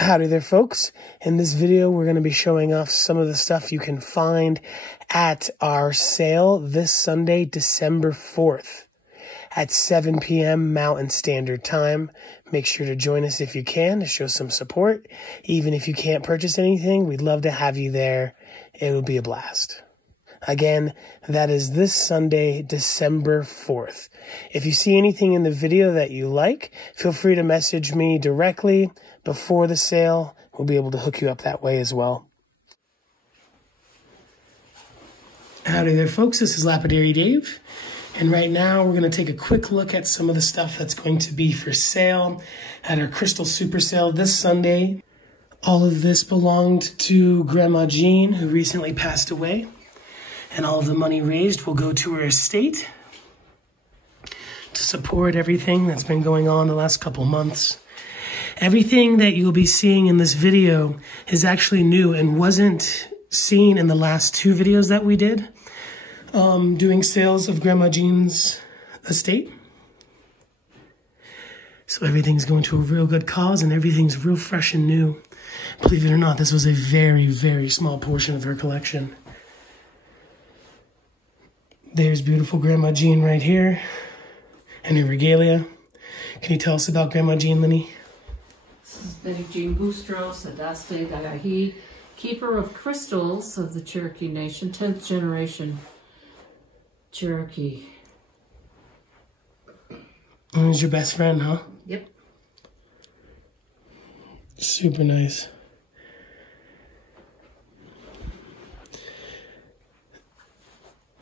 Howdy there, folks. In this video, we're going to be showing off some of the stuff you can find at our sale this Sunday, December 4th at 7 p.m. Mountain Standard Time. Make sure to join us if you can to show some support. Even if you can't purchase anything, we'd love to have you there. It would be a blast. Again, that is this Sunday, December 4th. If you see anything in the video that you like, feel free to message me directly before the sale. We'll be able to hook you up that way as well. Howdy there, folks. This is Lapidary Dave. And right now we're going to take a quick look at some of the stuff that's going to be for sale at our Crystal Super Sale this Sunday. All of this belonged to Grandma Jean, who recently passed away. And all of the money raised will go to her estate to support everything that's been going on the last couple months. Everything that you'll be seeing in this video is actually new and wasn't seen in the last two videos that we did, doing sales of Grandma Jean's estate. So everything's going to a real good cause and everything's real fresh and new. Believe it or not, this was a very, very small portion of her collection. There's beautiful Grandma Jean right here and her regalia. Can you tell us about Grandma Jean, Lenny? This is Betty Jean Boustros, Adaste Dagahi, keeper of crystals of the Cherokee Nation, 10th generation Cherokee. And he's your best friend, huh? Yep. Super nice.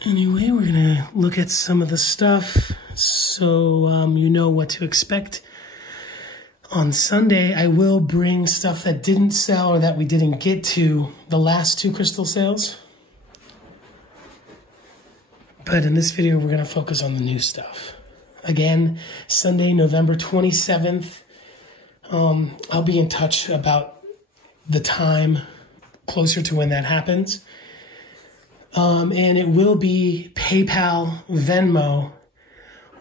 Anyway, we're going to look at some of the stuff so you know what to expect. On Sunday, I will bring stuff that didn't sell or that we didn't get to the last two crystal sales. But in this video, we're going to focus on the new stuff. Again, Sunday, November 27th. I'll be in touch about the time closer to when that happens. And it will be PayPal, Venmo,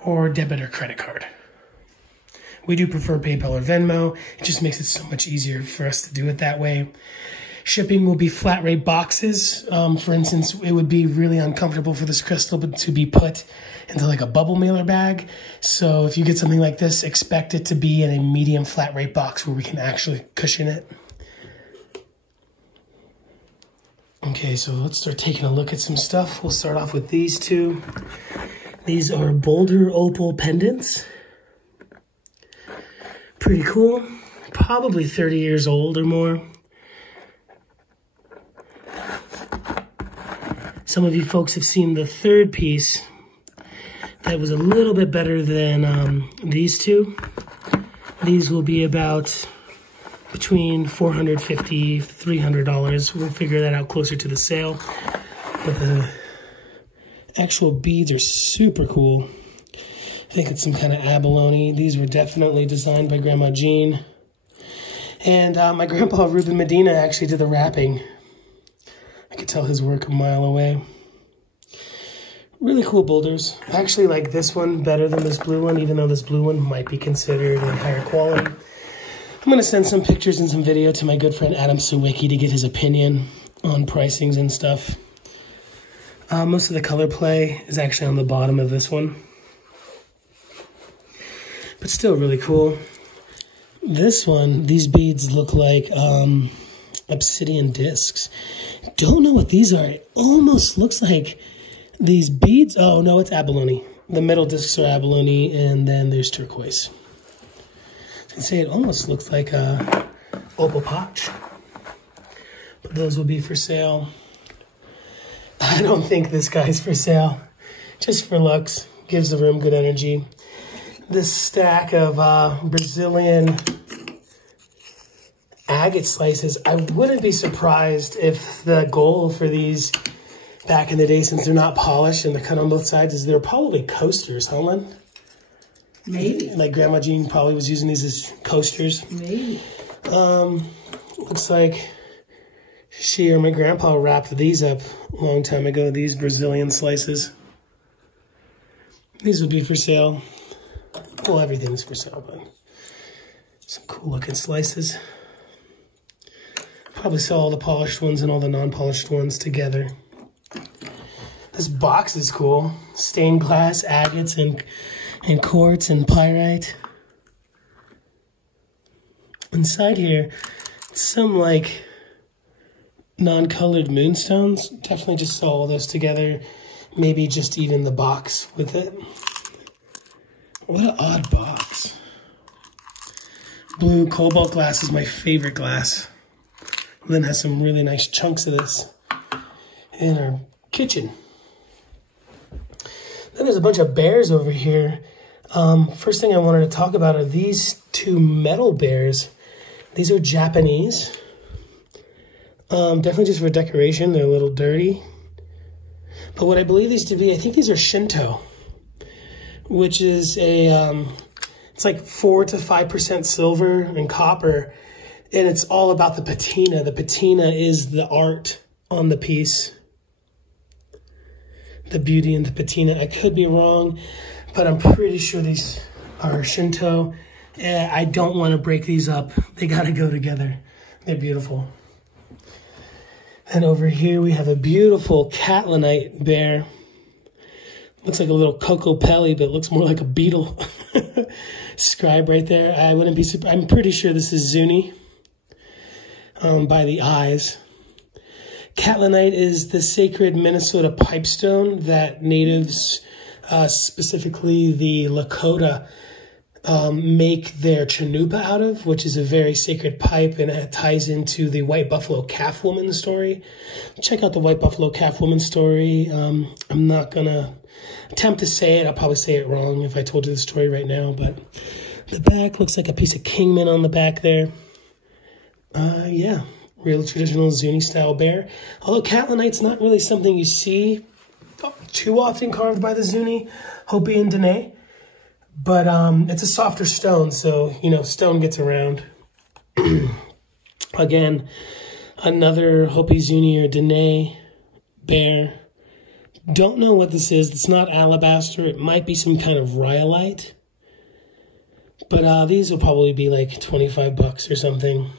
or debit or credit card. We do prefer PayPal or Venmo. It just makes it so much easier for us to do it that way. Shipping will be flat rate boxes. For instance, it would be really uncomfortable for this crystal to be put into like a bubble mailer bag. So if you get something like this, expect it to be in a medium flat rate box where we can actually cushion it. Okay, so let's start taking a look at some stuff. We'll start off with these two. These are boulder opal pendants. Pretty cool. Probably 30 years old or more. Some of you folks have seen the third piece that was a little bit better than these two. These will be about between $450, $300. We'll figure that out closer to the sale. But the actual beads are super cool. I think it's some kind of abalone. These were definitely designed by Grandma Jean. And my grandpa, Ruben Medina, actually did the wrapping. I could tell his work a mile away. Really cool boulders. I actually like this one better than this blue one, even though this blue one might be considered a higher quality. I'm going to send some pictures and some video to my good friend Adam Sawicki to get his opinion on pricings and stuff. Most of the color play is actually on the bottom of this one. But still really cool. This one, these beads look like obsidian discs. Don't know what these are. It almost looks like these beads. Oh, no, it's abalone. The middle discs are abalone, and then there's turquoise. I say it almost looks like a opal potch. But those will be for sale. I don't think this guy's for sale. Just for looks. Gives the room good energy. This stack of Brazilian agate slices. I wouldn't be surprised if the goal for these back in the day, since they're not polished and they're cut on both sides, is they're probably coasters, huh, Len? Maybe. Like Grandma Jean probably was using these as coasters. Maybe. Looks like she or my grandpa wrapped these up a long time ago, these Brazilian slices. These would be for sale. Well, everything's for sale, but some cool looking slices. probably sell all the polished ones and all the non-polished ones together. This box is cool. Stained glass, agates, and quartz and pyrite. Inside here, some like non-colored moonstones. Definitely just saw all those together. Maybe just even the box with it. What an odd box. Blue cobalt glass is my favorite glass. And then has some really nice chunks of this in our kitchen. Then there's a bunch of bears over here. First thing I wanted to talk about are these two metal bears. These are Japanese. Definitely just for decoration. They're a little dirty. But what I believe these to be, I think these are Shinto, which is a, it's like 4 to 5% silver and copper. And it's all about the patina. The patina is the art on the piece. The beauty in the patina. I could be wrong, but I'm pretty sure these are Shinto. I don't want to break these up. They got to go together. They're beautiful. And over here we have a beautiful catlinite bear. Looks like a little Coco Pelli, but looks more like a beetle. Scribe right there. I wouldn't be surprised. I'm pretty sure this is Zuni by the eyes. Catlinite is the sacred Minnesota pipestone that natives, specifically the Lakota, make their chanupa out of, which is a very sacred pipe, and it ties into the White Buffalo Calf Woman story. Check out the White Buffalo Calf Woman story. I'm not going to attempt to say it. I'll probably say it wrong if I told you the story right now, but the back looks like a piece of Kingman on the back there. Yeah, real traditional Zuni-style bear. Although catlinite's not really something you see too often carved by the Zuni, Hopi, and Dene. But it's a softer stone, so, you know, stone gets around. Again, another Hopi, Zuni, or Dene bear. Don't know what this is. It's not alabaster. It might be some kind of rhyolite. But these will probably be like 25 bucks or something.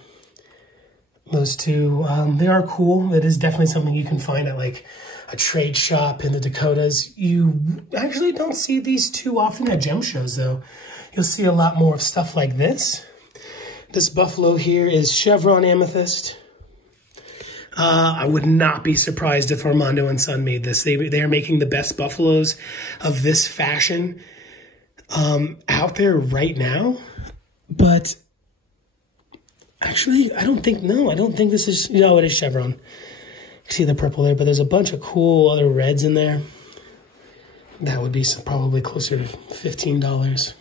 Those two, they are cool. It is definitely something you can find at like a trade shop in the Dakotas. You actually don't see these too often at gem shows, though. You'll see a lot more of stuff like this. This buffalo here is chevron amethyst. I would not be surprised if Armando and Son made this. They are making the best buffaloes of this fashion out there right now. But actually, I don't think this is, no, it is chevron. See the purple there, but there's a bunch of cool other reds in there. That would be probably closer to $15.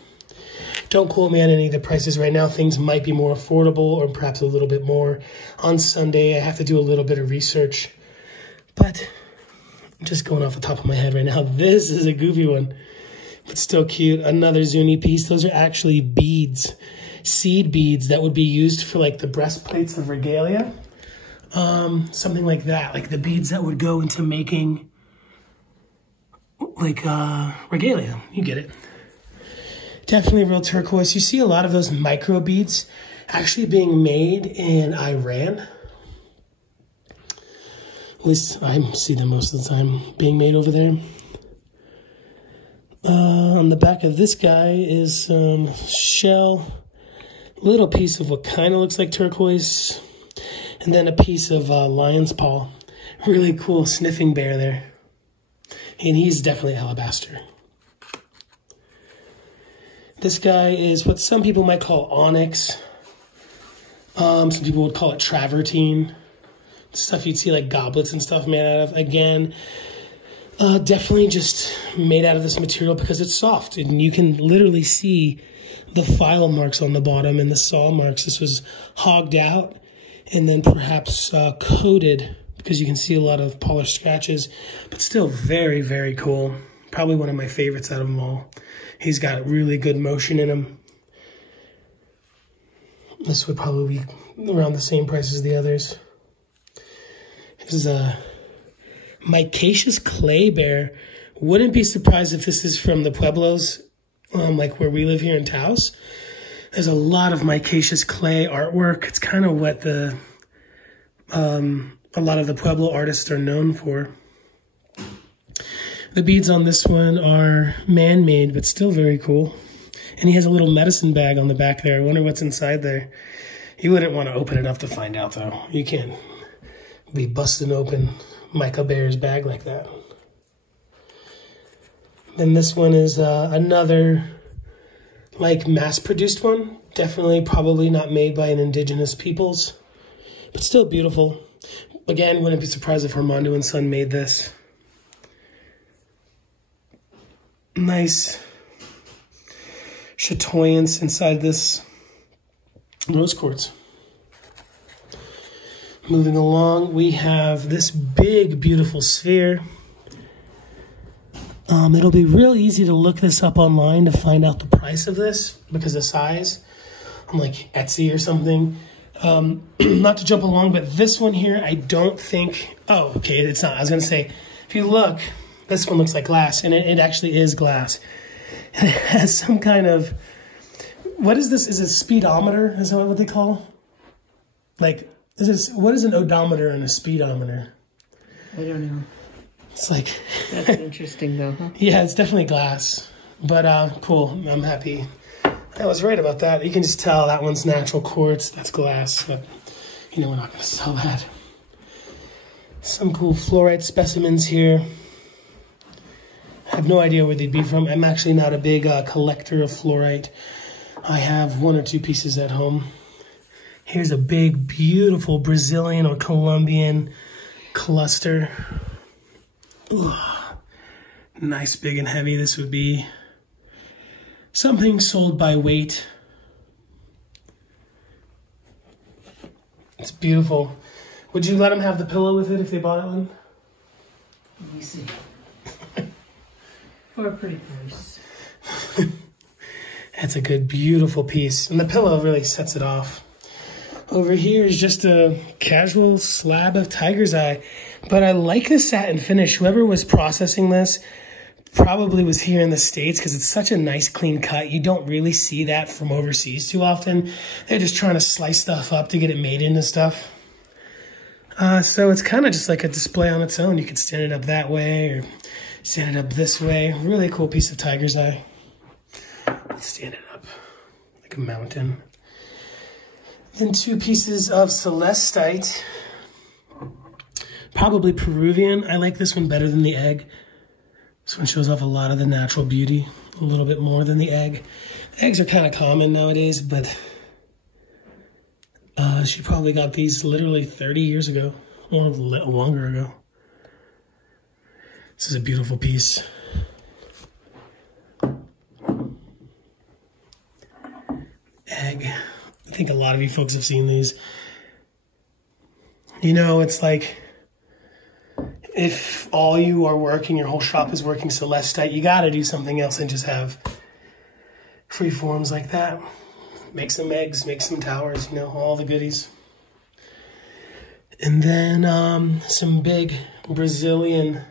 Don't quote me on any of the prices right now. Things might be more affordable or perhaps a little bit more. On Sunday, I have to do a little bit of research. But I'm just going off the top of my head right now. This is a goofy one, but still cute. Another Zuni piece. Those are actually beads, seed beads that would be used for like the breastplates of regalia. Something like that, like the beads that would go into making like regalia. You get it. Definitely real turquoise. You see a lot of those micro beads actually being made in Iran. At least I see them most of the time being made over there. On the back of this guy is some shell, little piece of what kind of looks like turquoise. And then a piece of lion's paw. Really cool sniffing bear there. And he's definitely alabaster. This guy is what some people might call onyx. Some people would call it travertine. Stuff you'd see like goblets and stuff made out of. Again, definitely just made out of this material because it's soft. And you can literally see the file marks on the bottom and the saw marks. This was hogged out and then perhaps coated because you can see a lot of polished scratches, but still very, very cool. Probably one of my favorites out of them all. He's got really good motion in him. This would probably be around the same price as the others. This is a micaceous clay bear. Wouldn't be surprised if this is from the Pueblos, like where we live here in Taos. There's a lot of micaceous clay artwork. It's kind of what the a lot of the Pueblo artists are known for. The beads on this one are man-made, but still very cool. And he has a little medicine bag on the back there. I wonder what's inside there. You wouldn't want to open it up to find out, though. You can't be busting open Michael Bear's bag like that. Then this one is another, like, mass-produced one. Definitely probably not made by an indigenous peoples, but still beautiful. Again, wouldn't be surprised if Armando and Son made this. Nice chatoyance inside this rose quartz. Moving along, we have this big, beautiful sphere. It'll be real easy to look this up online to find out the price of this because of size on like Etsy or something. Not to jump along, but this one here, I don't think, oh, okay, it's not. I was gonna say, if you look, this one looks like glass, and it actually is glass. And it has some kind of, what is this? Is it speedometer? Is that what they call? Like, what is an odometer and a speedometer? I don't know. It's like... That's interesting, though, huh? Yeah, it's definitely glass. But cool, I'm happy. I was right about that. You can just tell that one's natural quartz. That's glass, but you know we're not going to sell that. Some cool fluorite specimens here. I have no idea where they'd be from. I'm actually not a big collector of fluorite. I have 1 or 2 pieces at home. Here's a big, beautiful Brazilian or Colombian cluster. Ooh, nice, big, and heavy. This would be something sold by weight. It's beautiful. Would you let them have the pillow with it if they bought one? Let me see. For a pretty price. That's a good, beautiful piece. And the pillow really sets it off. Over here is just a casual slab of tiger's eye. But I like the satin finish. Whoever was processing this probably was here in the States because it's such a nice, clean cut. You don't really see that from overseas too often. They're just trying to slice stuff up to get it made into stuff. So it's kind of just like a display on its own. You could stand it up that way or stand it up this way. Really cool piece of tiger's eye. Let's stand it up like a mountain. Then 2 pieces of celestite. Probably Peruvian. I like this one better than the egg. This one shows off a lot of the natural beauty, a little bit more than the egg. Eggs are kind of common nowadays, but she probably got these literally 30 years ago, or longer ago. This is a beautiful piece. Egg. I think a lot of you folks have seen these. You know, it's like if all you are working, your whole shop is working celestite, you got to do something else and just have free forms like that. Make some eggs, make some towers, you know, all the goodies. And then some big Brazilian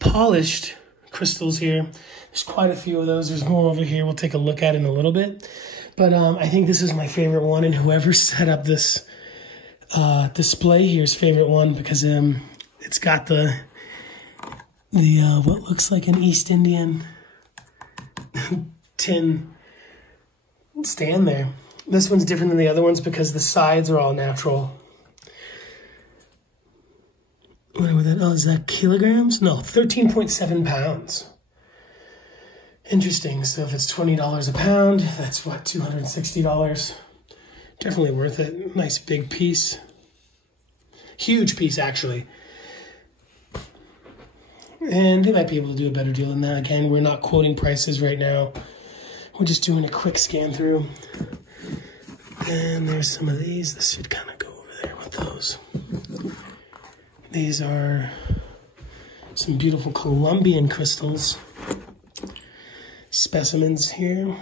polished crystals here. There's quite a few of those. There's more over here we'll take a look at in a little bit. But I think this is my favorite one, and whoever set up this display here's favorite one because it's got the what looks like an East Indian tin stand there. This one's different than the other ones because the sides are all natural. Whatever that, oh, is that kilograms? No, 13.7 pounds. Interesting. So if it's $20 a pound, that's what, $260? Definitely worth it. Nice big piece. Huge piece, actually. And they might be able to do a better deal than that. Again, we're not quoting prices right now. We're just doing a quick scan through. And there's some of these. This should kind of go over there with those. These are some beautiful Colombian crystals. Specimens here.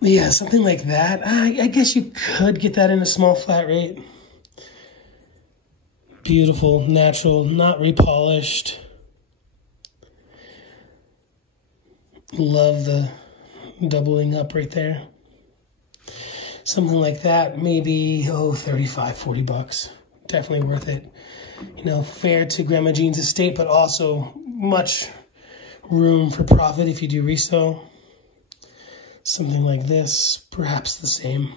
Yeah, something like that. I guess you could get that in a small flat rate. Beautiful, natural, not repolished. Love the doubling up right there. something like that, maybe, 35, 40 bucks. Definitely worth it. You know, fair to Grandma Jean's estate, but also much room for profit if you do resell. Something like this, perhaps the same.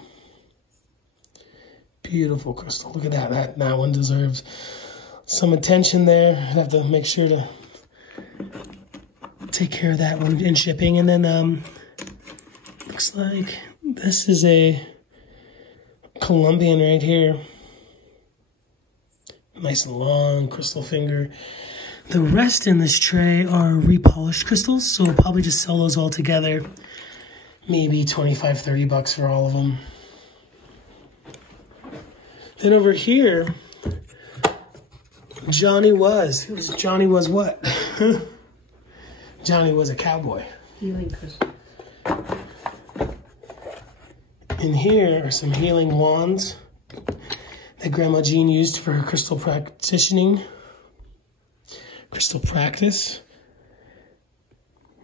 Beautiful crystal. Look at that. That one deserves some attention there. I'd have to make sure to take care of that one in shipping. And then looks like this is a Colombian right here. Nice long crystal finger. The rest in this tray are repolished crystals, so we'll probably just sell those all together. Maybe 25, 30 bucks for all of them. Then over here, Johnny was what? Johnny was a cowboy. Healing crystal. In here are some healing wands that Grandma Jean used for her crystal practice.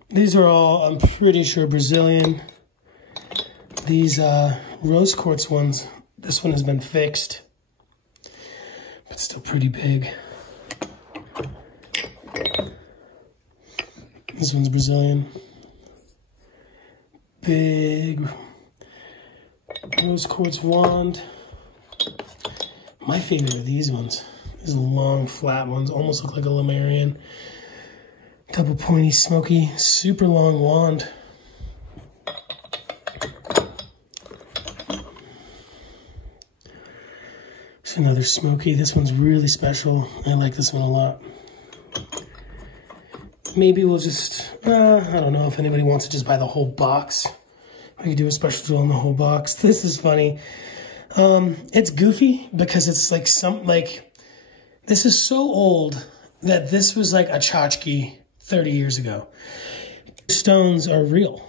These are all, I'm pretty sure, Brazilian. These rose quartz ones, this one has been fixed, but still pretty big. This one's Brazilian. Big rose quartz wand. My favorite are these ones. These long, flat ones, almost look like a Lemurian. Couple pointy, smoky, super long wand. There's another smoky. This one's really special. I like this one a lot. Maybe we'll just, I don't know if anybody wants to just buy the whole box. We could do a special deal on the whole box. This is funny. It's goofy because it's like this is so old that this was like a tchotchke 30 years ago. Stones are real.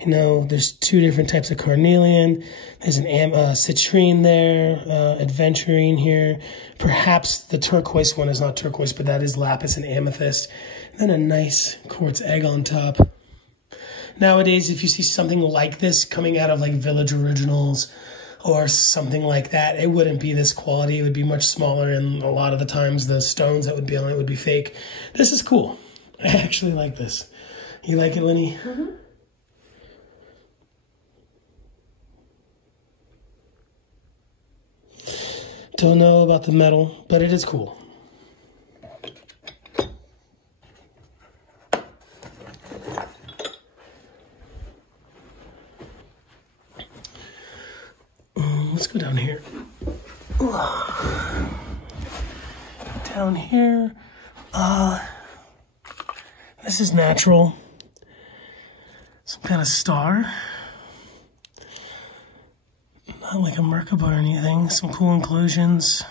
You know, there's two different types of carnelian. There's an citrine there, adventurine here. Perhaps the turquoise one is not turquoise, but that is lapis and amethyst. And then a nice quartz egg on top. Nowadays, if you see something like this coming out of like Village Originals or something like that, it wouldn't be this quality. It would be much smaller, and a lot of the times the stones that would be on it would be fake. This is cool. I actually like this. You like it, Lenny? Mm-hmm. Don't know about the metal, but it is cool. Let's go down here. Down here, this is natural. Some kind of star. Not like a Merkaba or anything. Some cool inclusions.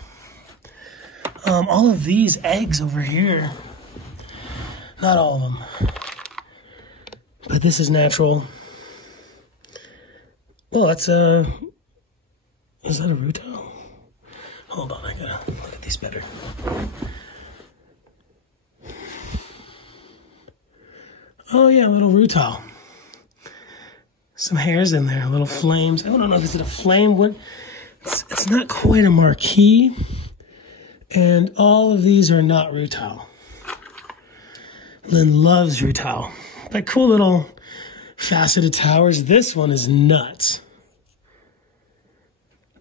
All of these eggs over here. Not all of them. But this is natural. Well, that's a... Is that a Ruto? Hold on, I gotta look at these better. Oh yeah, a little Ruto. Some hairs in there, little flames. I don't know if it's a flame. What? It's not quite a marquee. And all of these are not Ruto. Lynn loves Ruto. But cool little faceted towers. This one is nuts.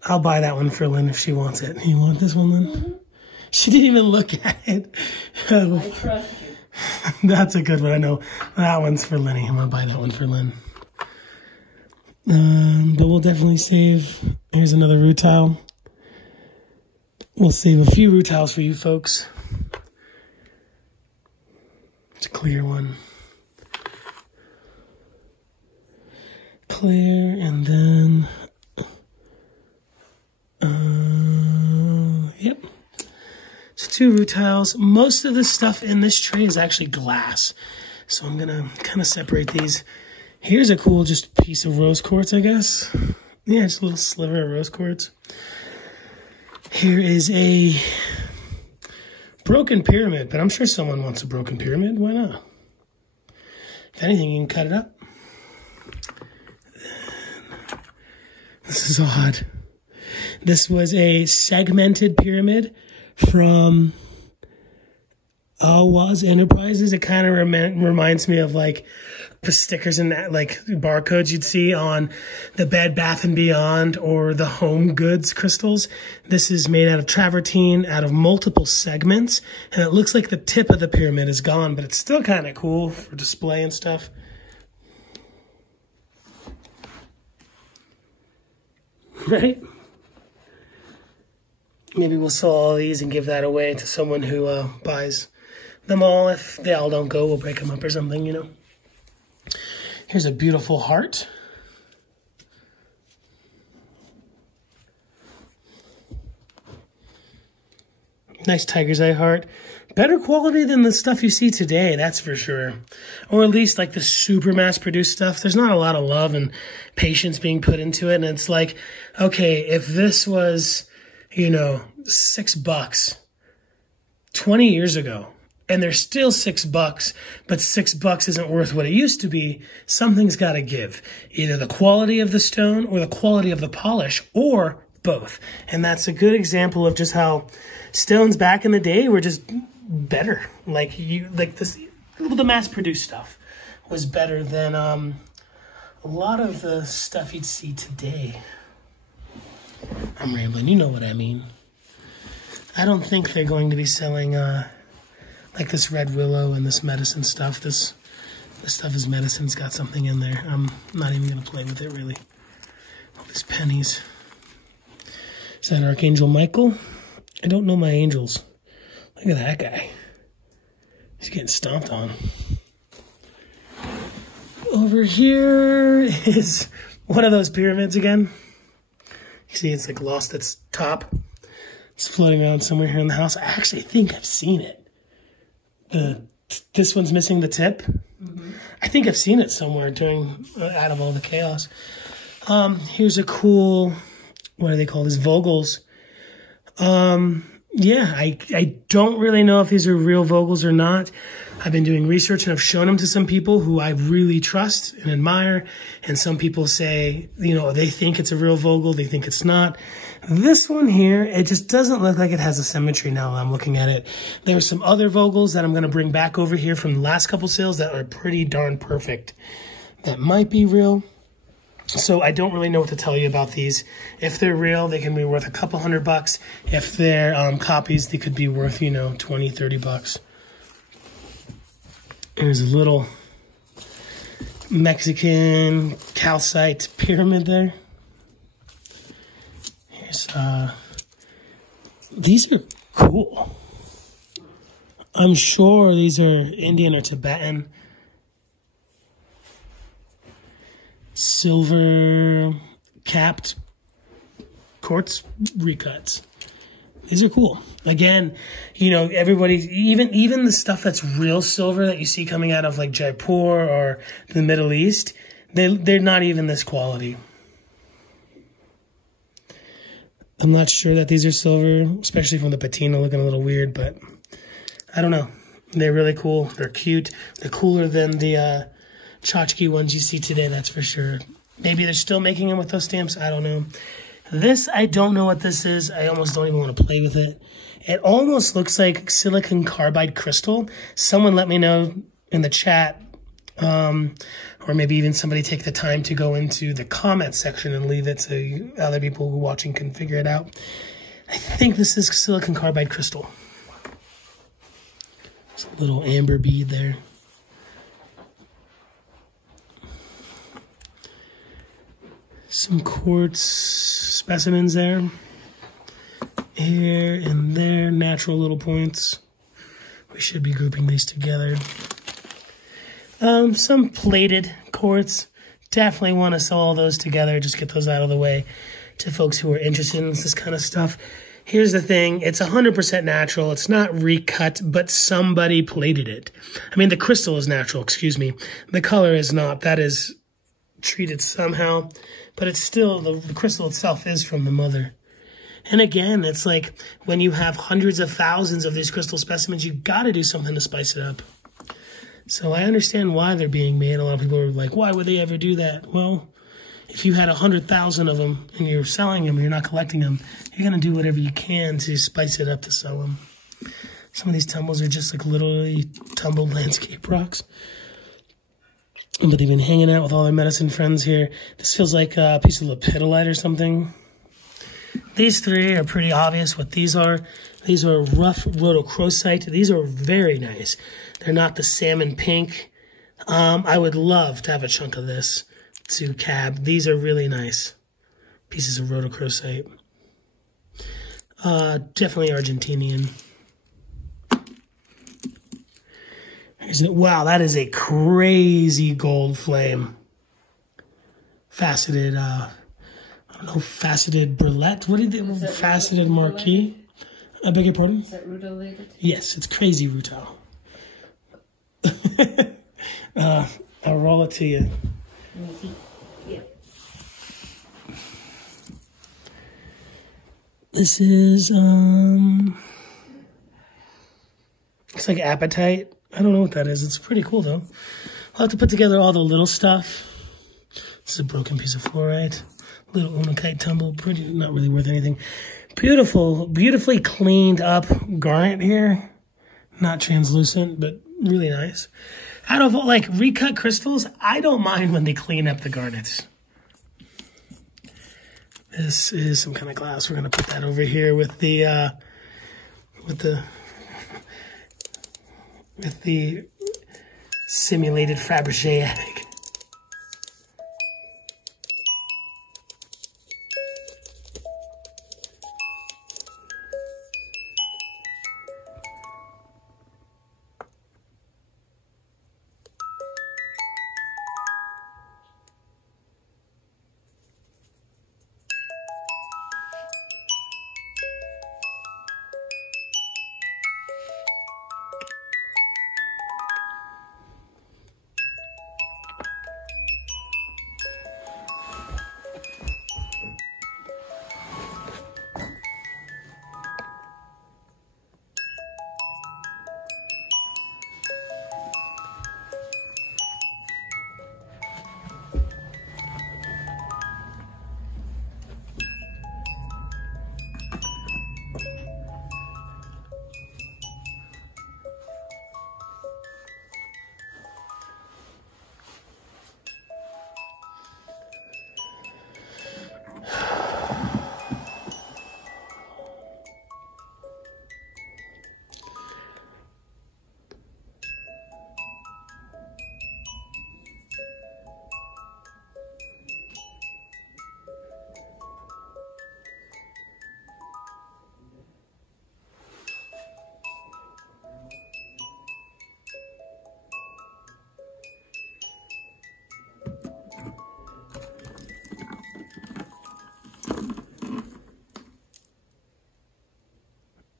I'll buy that one for Lynn if she wants it. You want this one, Lynn? Mm-hmm. She didn't even look at it. I trust you. That's a good one. I know that one's for Lenny. I'm going to buy that one for Lynn. But we'll definitely save. Here's another root tile. We'll save a few root tiles for you folks. It's a clear one. Clear, and then... yep. So 2 root tiles. Most of the stuff in this tray is actually glass. So I'm going to kind of separate these. Here's a cool just piece of rose quartz, I guess. Yeah, just a little sliver of rose quartz. Here is a broken pyramid, but I'm sure someone wants a broken pyramid. Why not? If anything, you can cut it up. Then This is odd. This was a segmented pyramid from Awaz Enterprises. It kind of reminds me of like the stickers and like barcodes you'd see on the Bed Bath & Beyond or the Home Goods crystals. This is made out of travertine, out of multiple segments, and it looks like the tip of the pyramid is gone, but it's still kind of cool for display and stuff. Right? Maybe we'll sell all these and give that away to someone who buys them all. If they all don't go, we'll break them up or something, you know. Here's a beautiful heart. Nice tiger's eye heart. Better quality than the stuff you see today, that's for sure. Or at least like the super mass-produced stuff. There's not a lot of love and patience being put into it. And it's like, okay, if this was, you know, $6 20 years ago, and they're still $6, but $6 isn't worth what it used to be, something's got to give. Either the quality of the stone or the quality of the polish, or both. And that's a good example of just how stones back in the day were just better. Like the mass-produced stuff was better than a lot of the stuff you'd see today. I'm rambling, you know what I mean. I don't think they're going to be selling like this red willow and this medicine stuff. This stuff is medicine. It's got something in there. I'm not even going to play with it, really. All these pennies. Is that Archangel Michael? I don't know my angels. Look at that guy. He's getting stomped on. Over here is one of those pyramids again. You see it's like lost its top. It's floating around somewhere here in the house. I actually think I've seen it. This one's missing the tip. Mm-hmm. I think I've seen it somewhere during out of all the chaos. Here's a cool, what do they call these, Vogels. Yeah, I don't really know if these are real Vogels or not. I've been doing research and I've shown them to some people who I really trust and admire. And some people say, you know, they think it's a real Vogel. They think it's not. This one here, it just doesn't look like it has a symmetry now that I'm looking at it. There are some other Vogels that I'm going to bring back over here from the last couple sales that are pretty darn perfect. That might be real. So I don't really know what to tell you about these. If they're real, they can be worth a couple $100. If they're copies, they could be worth, you know, $20, $30. There's a little Mexican calcite pyramid there. Here's, these are cool. I'm sure these are Indian or Tibetan. Silver capped quartz recuts. These are cool. Again, you know, everybody's, even the stuff that's real silver that you see coming out of like Jaipur or the Middle East, they're not even this quality. I'm not sure that these are silver, especially from the patina looking a little weird, but I don't know. They're really cool. They're cute. They're cooler than the tchotchke ones you see today, that's for sure. Maybe they're still making them with those stamps. I don't know. This, I don't know what this is. I almost don't even want to play with it. It almost looks like silicon carbide crystal. Someone let me know in the chat, or maybe even somebody take the time to go into the comment section and leave it so other people who are watching can figure it out. I think this is silicon carbide crystal. There's a little amber bead there. Some quartz specimens there. Here and there, natural little points. We should be grouping these together. Some plated quartz. Definitely want to sell all those together. Just get those out of the way to folks who are interested in this kind of stuff. Here's the thing. It's 100% natural. It's not recut, but somebody plated it. I mean, the crystal is natural, excuse me. The color is not. That is treated somehow. But it's still, the crystal itself is from the mother. And again, it's like when you have hundreds of thousands of these crystal specimens, you've got to do something to spice it up. So I understand why they're being made. A lot of people are like, why would they ever do that? Well, if you had 100,000 of them and you're selling them, and you're not collecting them, you're gonna do whatever you can to spice it up to sell them. Some of these tumbles are just like literally tumbled landscape rocks. But they've been hanging out with all their medicine friends here. This feels like a piece of lepidolite or something. These three are pretty obvious what these are. These are rough rhodochrosite. These are very nice. They're not the salmon pink. I would love to have a chunk of this to cab. These are really nice pieces of rhodochrosite. Definitely Argentinian. Wow, that is a crazy gold flame. Faceted, I don't know, faceted brulette? What did they, faceted marquee? I beg your pardon? Is that rutilated? Yes, it's crazy rutil. I'll roll it to you. Yeah. This is, it's like apatite. I don't know what that is. It's pretty cool, though. I'll have to put together all the little stuff. This is a broken piece of fluorite. Little unakite tumble. Pretty, not really worth anything. Beautiful, beautifully cleaned up garnet here. Not translucent, but really nice. Out of, like, recut crystals, I don't mind when they clean up the garnets. This is some kind of glass. We're going to put that over here with the simulated Fabergé egg.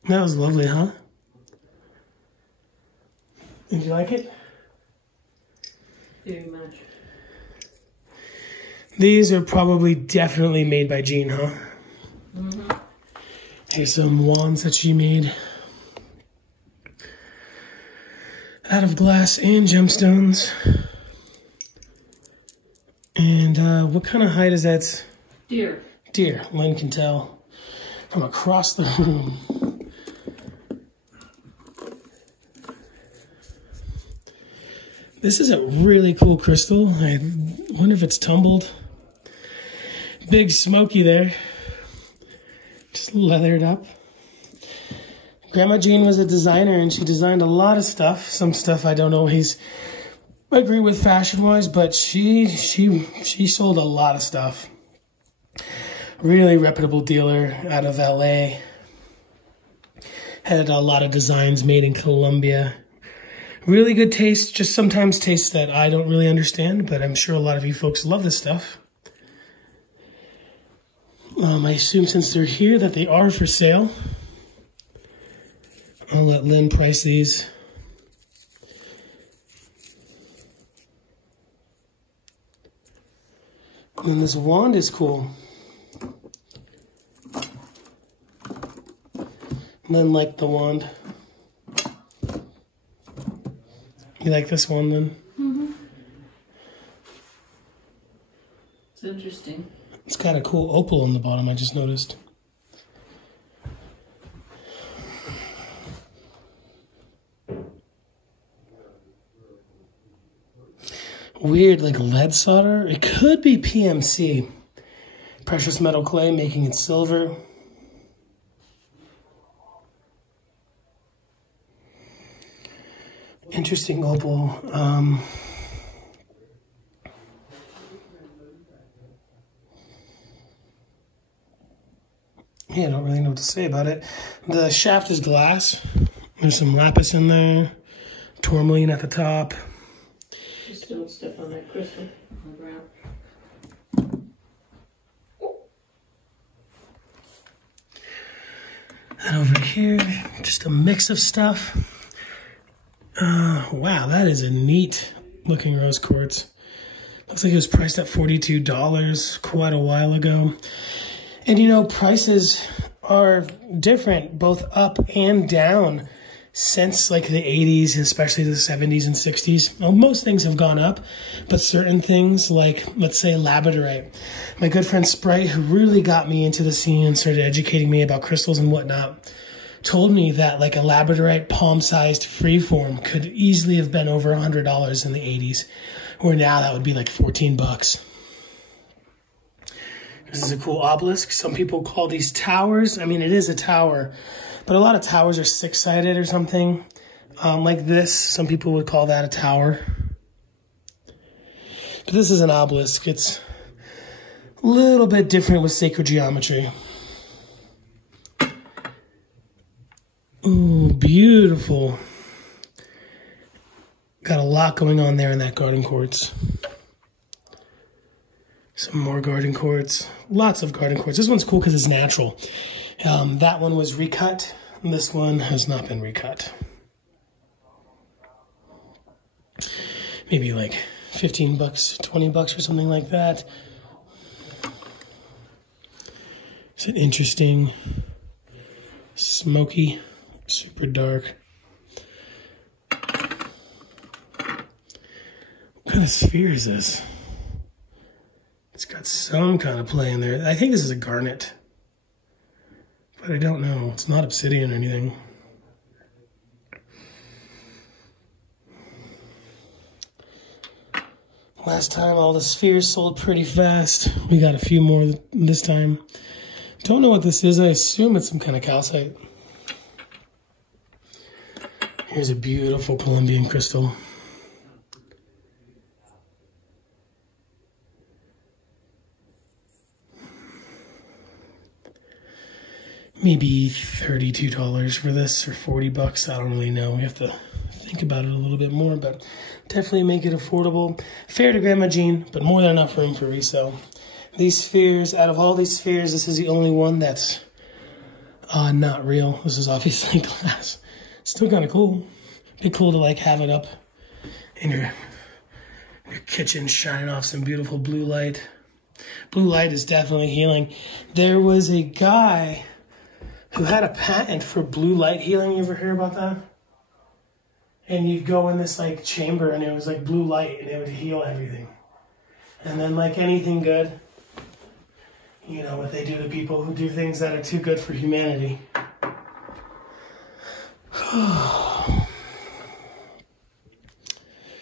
That was lovely, huh? Did you like it? Very much. These are probably definitely made by Jean, huh? Mm-hmm. Here's some wands that she made out of glass and gemstones. And what kind of height is that? Deer. Deer. Lynn can tell from across the room. This is a really cool crystal. I wonder if it's tumbled. Big smoky there. Just leathered up. Grandma Jean was a designer and she designed a lot of stuff. Some stuff I don't always agree with fashion-wise, but she sold a lot of stuff. Really reputable dealer out of LA. Had a lot of designs made in Colombia. Really good taste, just sometimes tastes that I don't really understand, but I'm sure a lot of you folks love this stuff. I assume since they're here that they are for sale. I'll let Lynn price these. And this wand is cool. Lynn liked the wand. You like this one, then? Mm-hmm. It's interesting. It's got a cool opal on the bottom, I just noticed. Weird, like lead solder. It could be PMC. Precious metal clay, making it silver. Interesting opal. Yeah, I don't really know what to say about it. The shaft is glass. There's some lapis in there. Tourmaline at the top. Just don't step on that crystal on the ground. And over here, just a mix of stuff. Wow, that is a neat looking rose quartz. Looks like it was priced at $42 quite a while ago. And you know, prices are different, both up and down, since like the 80s, especially the 70s and 60s. Well, most things have gone up, but certain things like, let's say, labradorite. My good friend Sprite, who really got me into the scene and started educating me about crystals and whatnot, told me that like a labradorite palm-sized freeform could easily have been over $100 in the 80s, where now that would be like 14 bucks. This is a cool obelisk. Some people call these towers. I mean, it is a tower, but a lot of towers are six-sided or something. Like this, some people would call that a tower. But this is an obelisk. It's a little bit different with sacred geometry. Ooh, beautiful. Got a lot going on there in that garden quartz. Some more garden quartz. Lots of garden quartz. This one's cool because it's natural. That one was recut. And this one has not been recut. Maybe like 15 bucks, 20 bucks or something like that. It's an interesting, smoky, super dark. What kind of sphere is this? It's got some kind of play in there. I think this is a garnet, but I don't know. It's not obsidian or anything. Last time all the spheres sold pretty fast. We got a few more this time. Don't know what this is. I assume it's some kind of calcite. Here's a beautiful Colombian crystal. Maybe $32 for this, or 40 bucks. I don't really know. We have to think about it a little bit more, but definitely make it affordable. Fair to Grandma Jean, but more than enough room for resale. These spheres, out of all these spheres, this is the only one that's not real. This is obviously glass. Still kind of cool. Be cool to like have it up in your kitchen, shining off some beautiful blue light. Blue light is definitely healing. There was a guy who had a patent for blue light healing. You ever hear about that? And you'd go in this like chamber and it was like blue light and it would heal everything. And then like anything good, you know what they do to people who do things that are too good for humanity.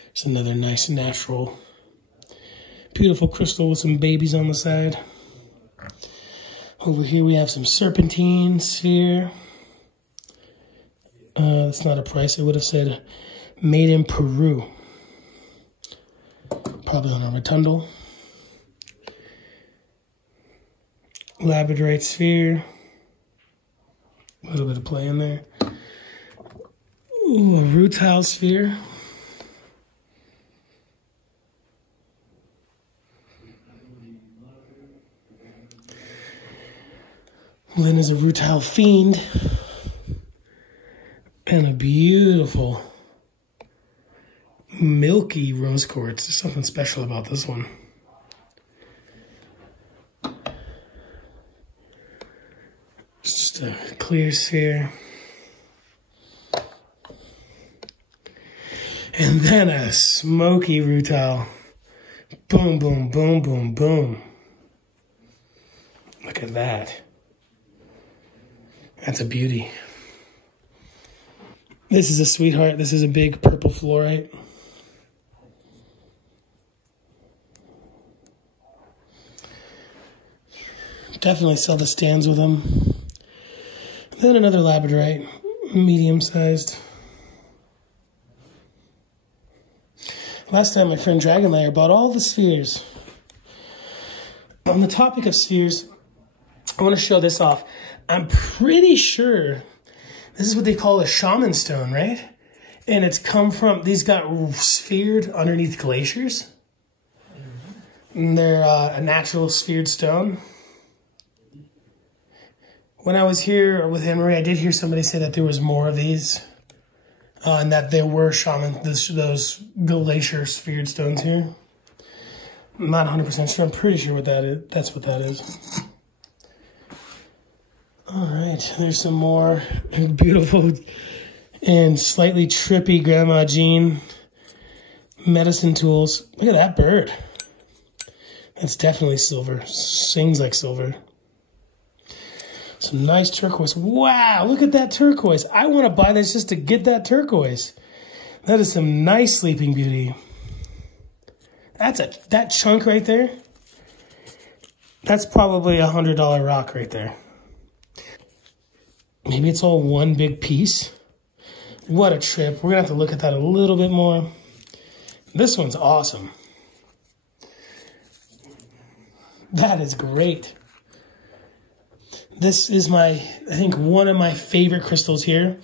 It's another nice natural, beautiful crystal with some babies on the side. Over here we have some serpentine sphere. That's not a price. It would have said made in Peru. Probably on a rotundal. Labradorite sphere. A little bit of play in there. Ooh, a rutile sphere. Lynn is a rutile fiend. And a beautiful milky rose quartz. There's something special about this one. It's just a clear sphere. And then a smoky rutile. Boom, boom, boom, boom, boom. Look at that. That's a beauty. This is a sweetheart. This is a big purple fluorite. Definitely sell the stands with them. Then another labradorite, medium-sized. Last time my friend Dragonlayer bought all the spheres. On the topic of spheres, I want to show this off. I'm pretty sure this is what they call a shaman stone, right? And it's come from, these got sphered underneath glaciers. And they're a natural sphered stone. When I was here with Henry, I did hear somebody say that there was more of these. And that there were those glacier sphered stones here. I'm not 100% sure. I'm pretty sure what that is. That's what that is. All right, there's some more beautiful and slightly trippy Grandma Jean medicine tools. Look at that bird. That's definitely silver. Sings like silver. Some nice turquoise. Wow, look at that turquoise. I want to buy this just to get that turquoise. That is some nice Sleeping Beauty. That chunk right there. That's probably a $100 rock right there. Maybe it's all one big piece. What a trip. We're going to have to look at that a little bit more. This one's awesome. That is great. This is I think one of my favorite crystals here.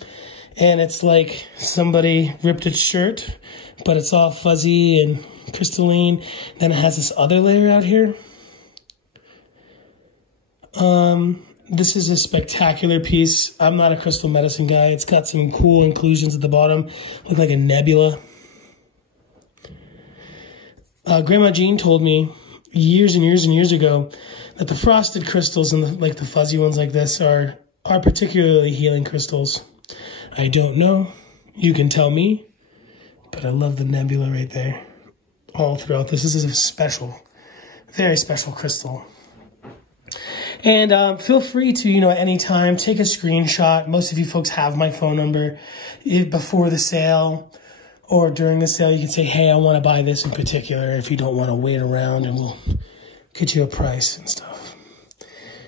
And it's like somebody ripped its shirt, but it's all fuzzy and crystalline. Then it has this other layer out here. This is a spectacular piece. I'm not a crystal medicine guy. It's got some cool inclusions at the bottom. Look like a nebula. Grandma Jean told me years and years and years ago that the frosted crystals and the fuzzy ones like this are particularly healing crystals. I don't know. You can tell me. But I love the nebula right there. All throughout this. This is a special, very special crystal. And feel free to, at any time, take a screenshot. Most of you folks have my phone number. Before the sale or during the sale, you can say, hey, I want to buy this in particular if you don't want to wait around, and we'll get you a price and stuff.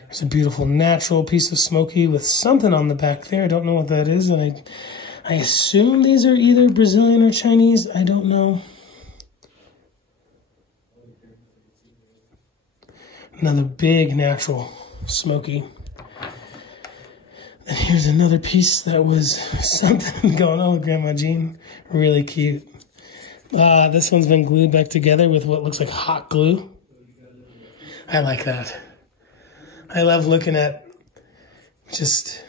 There's a beautiful natural piece of smoky with something on the back there. I don't know what that is. And I assume these are either Brazilian or Chinese. I don't know. Another big natural smoky. And here's another piece that was something going on with Grandma Jean. Really cute. This one's been glued back together with what looks like hot glue. I like that. I love looking at just,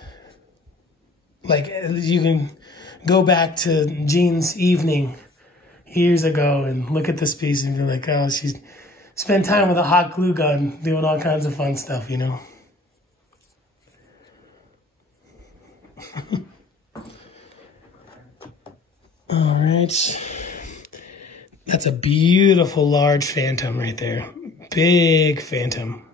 like, you can go back to Jean's evening years ago and look at this piece and you're like, oh, she's spent time with a hot glue gun doing all kinds of fun stuff, All right. That's a beautiful large phantom right there. Big phantom.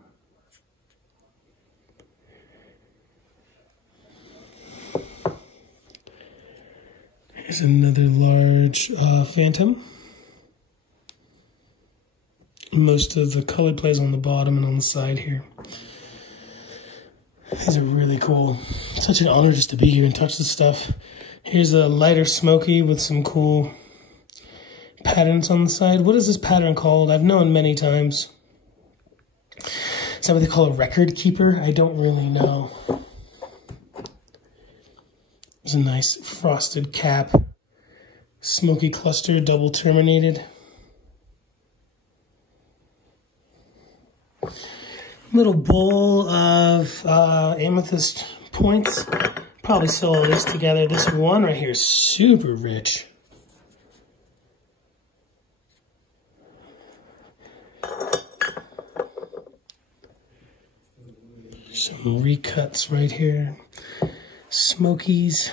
Here's another large phantom. Most of the color plays on the bottom and on the side here. These are really cool. It's such an honor just to be here and touch this stuff. Here's a lighter smoky with some cool patterns on the side. What is this pattern called? I've known many times. Is that what they call a record keeper? I don't really know. There's a nice frosted cap. Smoky cluster, double terminated. Little bowl of amethyst points. Probably sew all this together. This one right here is super rich. Some recuts right here. Smokies.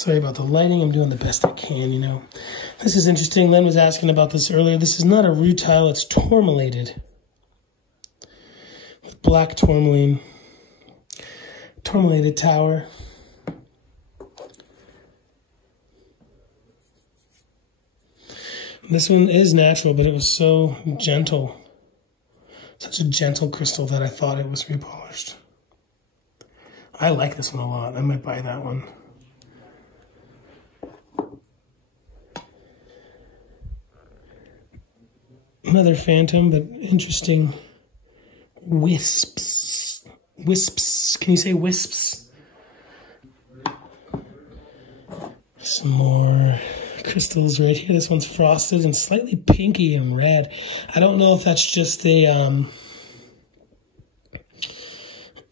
Sorry about the lighting. I'm doing the best I can, you know. This is interesting. Len was asking about this earlier. This is not a rutile. It's tourmalated. With black tourmaline. Tourmalated tower. This one is natural, but it was so gentle. Such a gentle crystal that I thought it was repolished. I like this one a lot. I might buy that one. Another phantom, but interesting wisps. Wisps. Can you say wisps? Some more crystals right here. This one's frosted and slightly pinky and red. I don't know if that's just a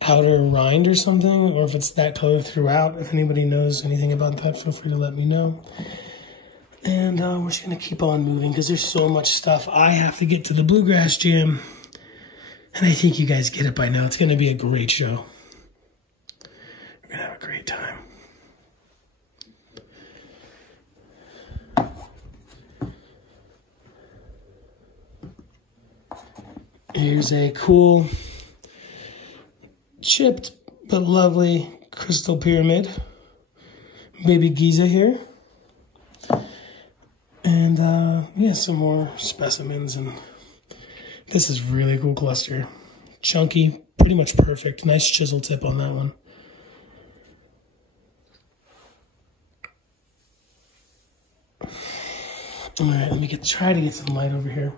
outer rind or something, or if it's that color throughout. If anybody knows anything about that, feel free to let me know. And we're just going to keep on moving because there's so much stuff. I have to get to the Bluegrass Jam, and I think you guys get it by now. It's going to be a great show. We're going to have a great time. Here's a cool, chipped but lovely crystal pyramid. Baby Giza here. And yeah, some more specimens. And this is really cool cluster. Chunky, pretty much perfect. Nice chisel tip on that one. All right, let me try to get some light over here.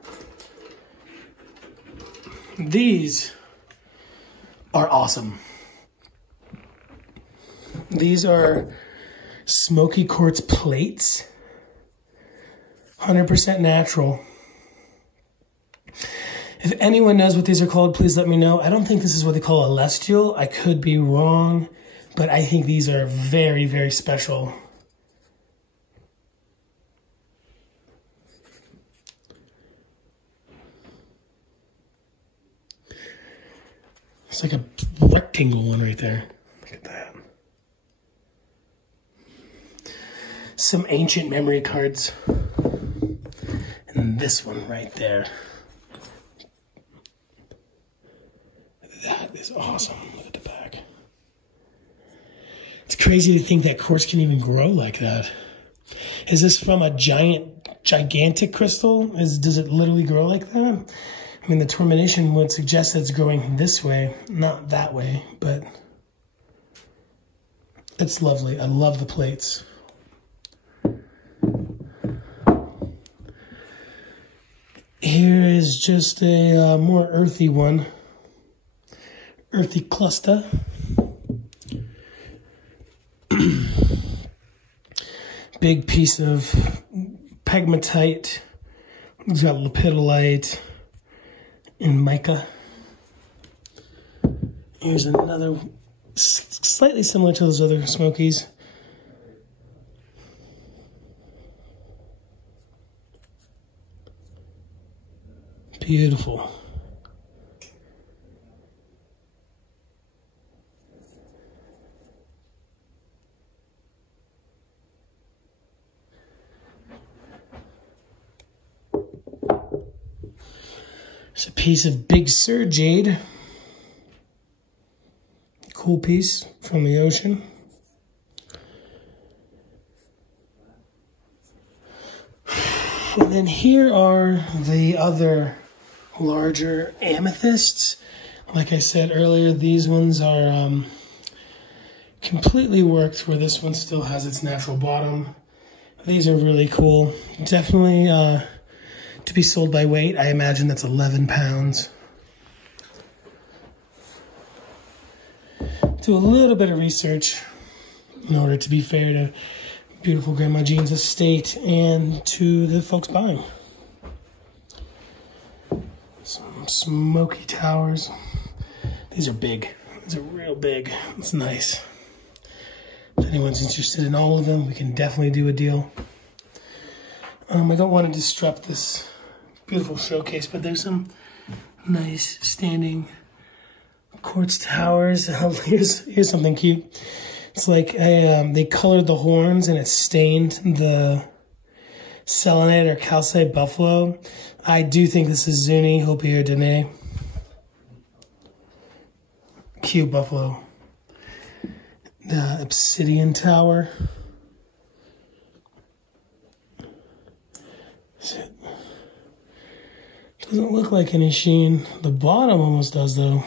These are awesome. These are smoky quartz plates, 100% natural. If anyone knows what these are called, please let me know. I don't think this is what they call a celestial. I could be wrong, but I think these are very, very special. It's like a rectangle one right there. Look at that. Some ancient memory cards. And this one right there. That is awesome. Look at the back. It's crazy to think that quartz can even grow like that. Is this from a gigantic crystal? Does it literally grow like that? I mean, the termination would suggest that it's growing this way, not that way, but it's lovely. I love the plates. Here is just a more earthy one. Earthy cluster. Big piece of pegmatite. It's got lapidary and mica. Here's another, slightly similar to those other smokies. Beautiful. It's a piece of Big Sur jade. Cool piece from the ocean. And then here are the other larger amethysts. Like I said earlier, these ones are completely worked, where this one still has its natural bottom. These are really cool. Definitely to be sold by weight. I imagine that's 11 pounds. Do a little bit of research in order to be fair to beautiful Grandma Jean's estate and to the folks buying. Some smoky towers. These are big. These are real big. It's nice. If anyone's interested in all of them, we can definitely do a deal. I don't want to disrupt this beautiful showcase, but there's some nice standing quartz towers. Here's something cute. It's like they colored the horns and it stained the selenite or calcite buffalo. I do think this is Zuni, Hopi or Dene. Cute buffalo. The obsidian tower. Doesn't look like any sheen. The bottom almost does though.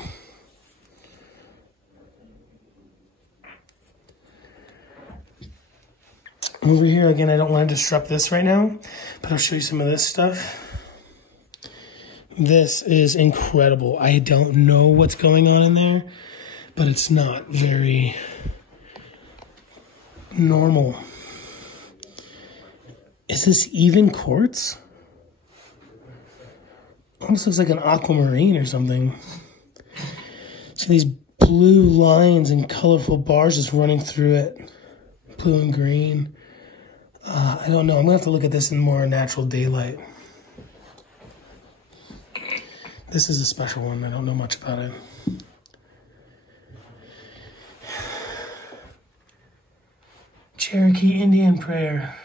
Over here, again, I don't want to disrupt this right now, but I'll show you some of this stuff. This is incredible. I don't know what's going on in there, but it's not very normal. Is this even quartz? Almost looks like an aquamarine or something. So these blue lines and colorful bars just running through it. Blue and green. I don't know. I'm going to have to look at this in more natural daylight. This is a special one. I don't know much about it. Cherokee Indian prayer.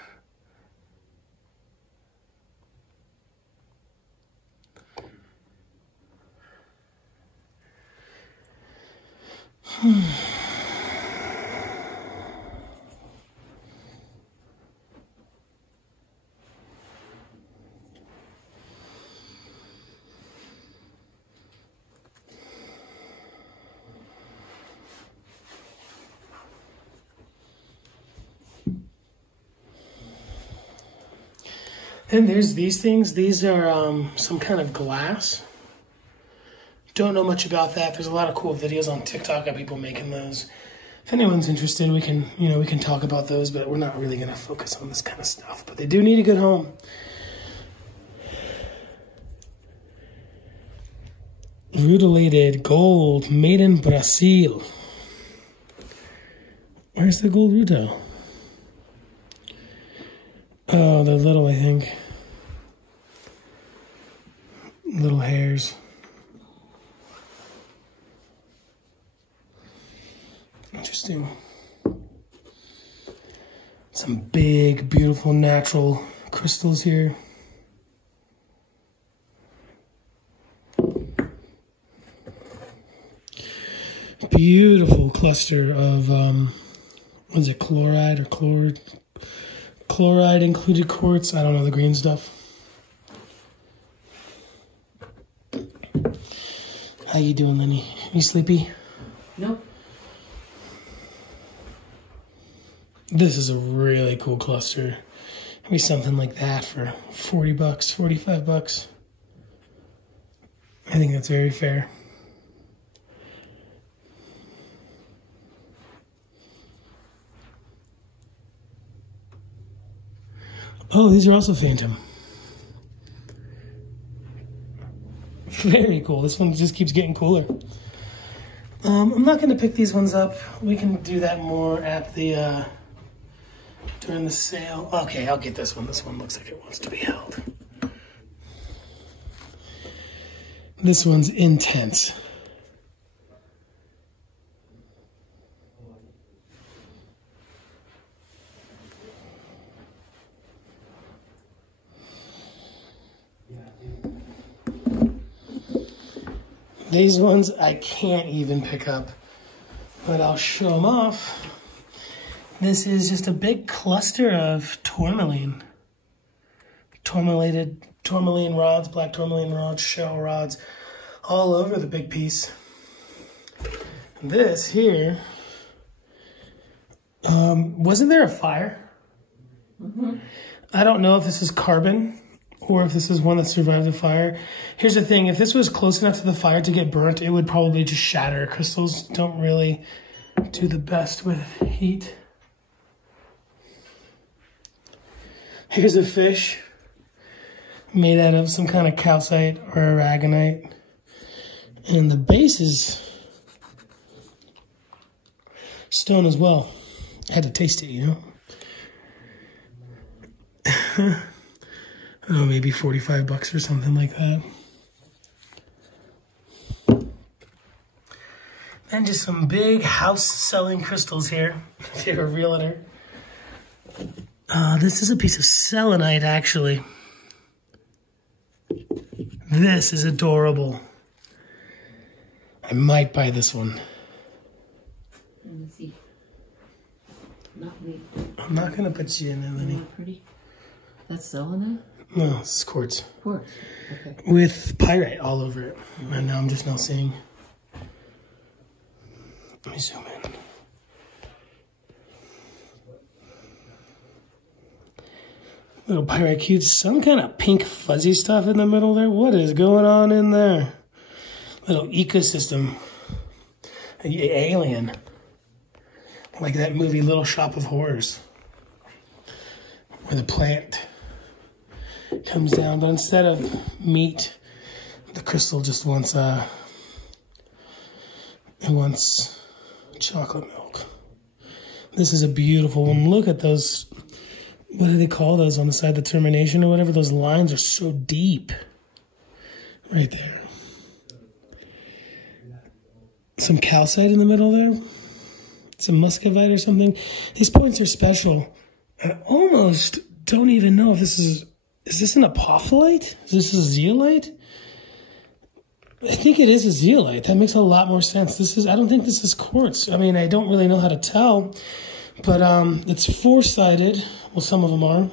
And there's these things. These are some kind of glass. Don't know much about that. There's a lot of cool videos on TikTok of people making those. If anyone's interested, we can talk about those, but we're not really going to focus on this kind of stuff. But they do need a good home. Rutilated gold made in Brazil. Where's the gold rutil? Oh, they're little, I think. Little hairs. Interesting. Some big, beautiful, natural crystals here. Beautiful cluster of, what is it, chloride or chloride? Chloride included quartz. I don't know the green stuff. How you doing, Lenny? You sleepy? Nope. This is a really cool cluster. Maybe something like that for 40 bucks, 45 bucks. I think that's very fair. Oh, these are also phantom. Very cool. This one just keeps getting cooler. I'm not going to pick these ones up. We can do that more at the during the sale. Okay, I'll get this one. This one looks like it wants to be held. This one's intense. These ones I can't even pick up, but I'll show them off. This is just a big cluster of tourmaline. Tourmaline rods, black tourmaline rods, shell rods, all over the big piece. This here, wasn't there a fire? Mm-hmm. I don't know if this is carbon or if this is one that survived the fire. Here's the thing, if this was close enough to the fire to get burnt, it would probably just shatter. Crystals don't really do the best with heat. Here's a fish made out of some kind of calcite or aragonite. And the base is stone as well. I had to taste it, you know. Oh, maybe 45 bucks or something like that. And just some big house selling crystals here. If you're a realtor. This is a piece of selenite, actually. This is adorable. I might buy this one. Let me see. Not me. I'm not gonna put you in there, Lenny. Pretty. That's selenite? No, this is quartz. Quartz. Okay. With pyrite all over it. And now I'm just now seeing. Let me zoom in. Little pyrite cubes. Some kind of pink fuzzy stuff in the middle there. What is going on in there? Little ecosystem. Alien. Like that movie Little Shop of Horrors. Where the plant comes down. But instead of meat, the crystal just wants it wants chocolate milk. This is a beautiful one. Look at those, what do they call those on the side, the termination or whatever? Those lines are so deep. Right there. Some calcite in the middle there. Some muscovite or something. These points are special. I almost don't even know if this is this an apophyllite? Is this a zeolite? I think it is a zeolite. That makes a lot more sense. I don't think this is quartz. I mean, I don't really know how to tell, but it's four-sided. Well, some of them are.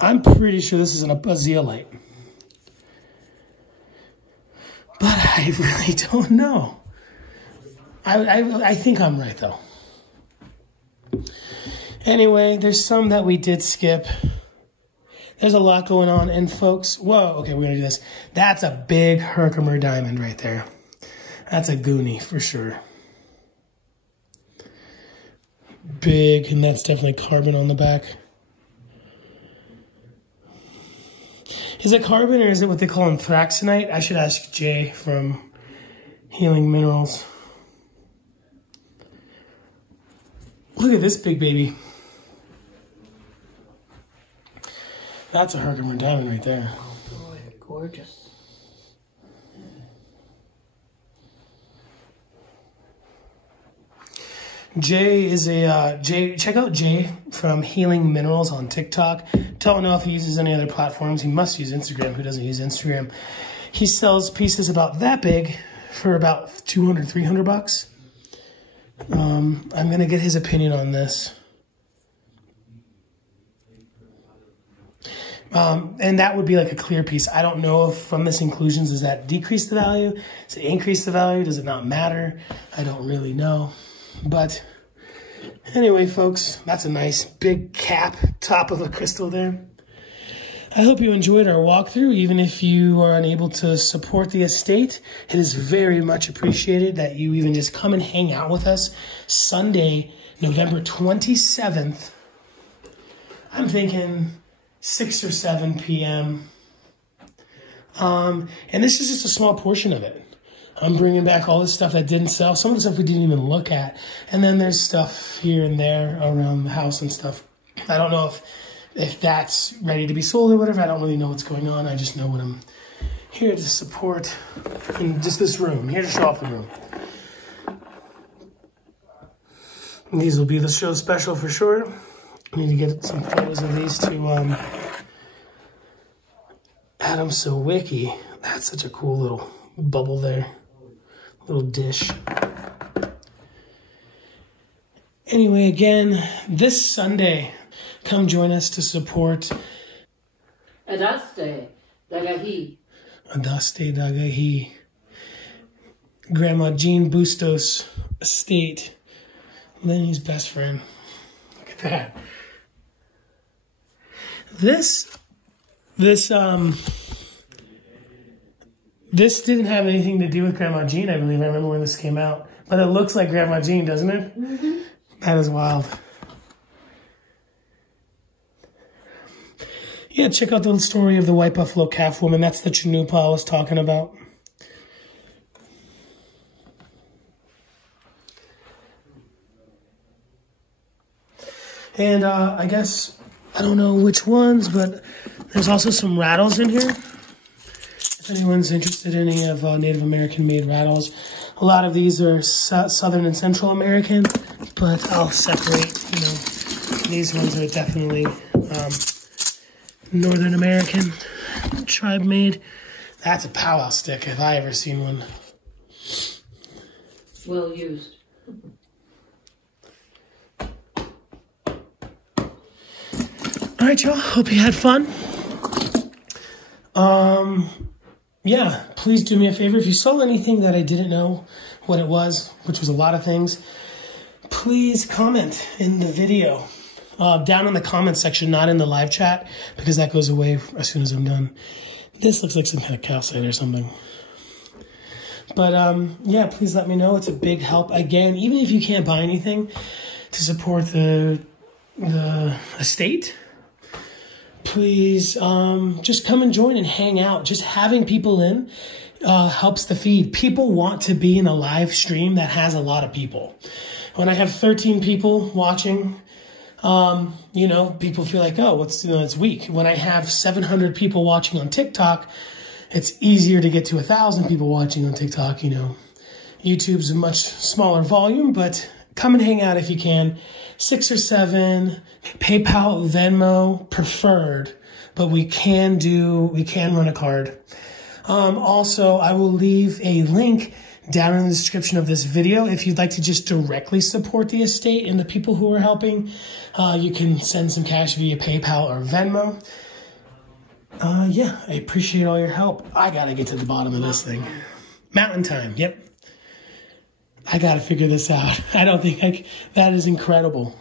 I'm pretty sure this is a zeolite. But I really don't know. I think I'm right, though. Anyway, there's some that we did skip. There's a lot going on, and folks, whoa, okay, we're gonna do this. That's a big Herkimer diamond right there. That's a goonie for sure. Big, and that's definitely carbon on the back. Is it carbon or is it what they call anthraxonite? I should ask Jay from Healing Minerals. Look at this big baby. That's a Herkimer diamond right there. Oh boy, gorgeous. Jay is check out Jay from Healing Minerals on TikTok. Don't know if he uses any other platforms. He must use Instagram. Who doesn't use Instagram? He sells pieces about that big for about 200, 300 bucks. I'm going to get his opinion on this. And that would be like a clear piece. I don't know if from this inclusions, does that decrease the value? Does it increase the value? Does it not matter? I don't really know. But anyway, folks, that's a nice big cap, top of the crystal there. I hope you enjoyed our walkthrough, even if you are unable to support the estate. It is very much appreciated that you even just come and hang out with us. Sunday, November 27th. I'm thinking 6 or 7 p.m. And this is just a small portion of it. I'm bringing back all this stuff that didn't sell. Some of the stuff we didn't even look at. And then there's stuff here and there around the house and stuff. I don't know if that's ready to be sold or whatever. I don't really know what's going on. I just know what I'm here to support in just this room. I'm here to show off the room. And these will be the show special for sure. I need to get some photos of these to Adam Sawicki. That's such a cool little bubble there. Little dish. Anyway, again, this Sunday, come join us to support Adaste Dagahi. Adaste Dagahi. Grandma Jean Bustos' estate. Lenny's best friend. Look at that. This didn't have anything to do with Grandma Jean, I believe. I remember when this came out. But it looks like Grandma Jean, doesn't it? Mm-hmm. That is wild. Yeah, check out the story of the White Buffalo Calf Woman. That's the Chanupa I was talking about. And I guess, I don't know which ones, but there's also some rattles in here. If anyone's interested in any of Native American made rattles, a lot of these are Southern and Central American, but I'll separate, you know, these ones are definitely Northern American tribe made. That's a powwow stick if I ever seen one. Well used. All right, y'all. Hope you had fun. Yeah, please do me a favor. If you saw anything that I didn't know what it was, which was a lot of things, please comment in the video. Down in the comment section, not in the live chat, because that goes away as soon as I'm done. This looks like some kind of calcite or something. But yeah, please let me know. It's a big help. Again, even if you can't buy anything to support the estate, please just come and join and hang out. Just having people in helps the feed. People want to be in a live stream that has a lot of people. When I have 13 people watching, you know, people feel like, oh, it's weak. When I have 700 people watching on TikTok, it's easier to get to 1,000 people watching on TikTok. You know, YouTube's a much smaller volume, but come and hang out if you can. 6 or 7, PayPal, Venmo, preferred, but we can run a card. Also, I will leave a link down in the description of this video. If you'd like to just directly support the estate and the people who are helping, you can send some cash via PayPal or Venmo. Yeah, I appreciate all your help. I gotta get to the bottom of this thing. Mountain time, yep. I gotta figure this out. I don't think that is incredible.